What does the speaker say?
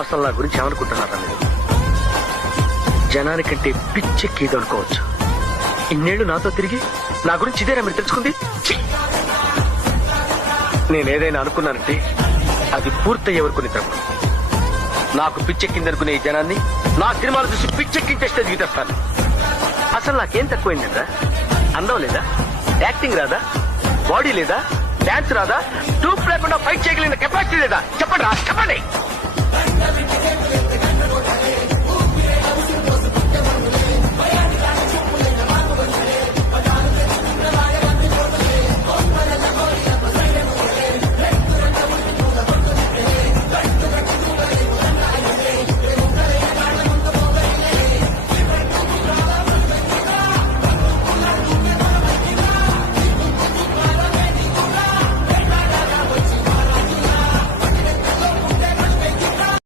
అసలు నా గురించి ఏమనుకుంటున్నారా మీరు? జనానికంటే పిచ్చెక్కేది అనుకోవచ్చు. ఇన్నేళ్లు నాతో తిరిగి నా గురించి ఇదేనా మీరు తెలుసుకుంది? ఛీ! నేనేదైనా అనుకున్నానంటే అది పూర్తయ్యే వరకు నిద్రపోను. నాకు పిచ్చెక్కిందనుకునే ఈ జనాన్ని నా సినిమాలు చూసి పిచ్చెక్కించే స్టేజ్కి తెస్తాను. అసలు నాకేం తక్కువైందంట? అందం లేదా? యాక్టింగ్ రాదా? బాడీ లేదా? డాన్స్ రాదా? ట్రూప్ లేకుండా ఫైట్ చేయగలిగిన కెపాసిటీ లేదా? చెప్పండి రా, చెప్పండి.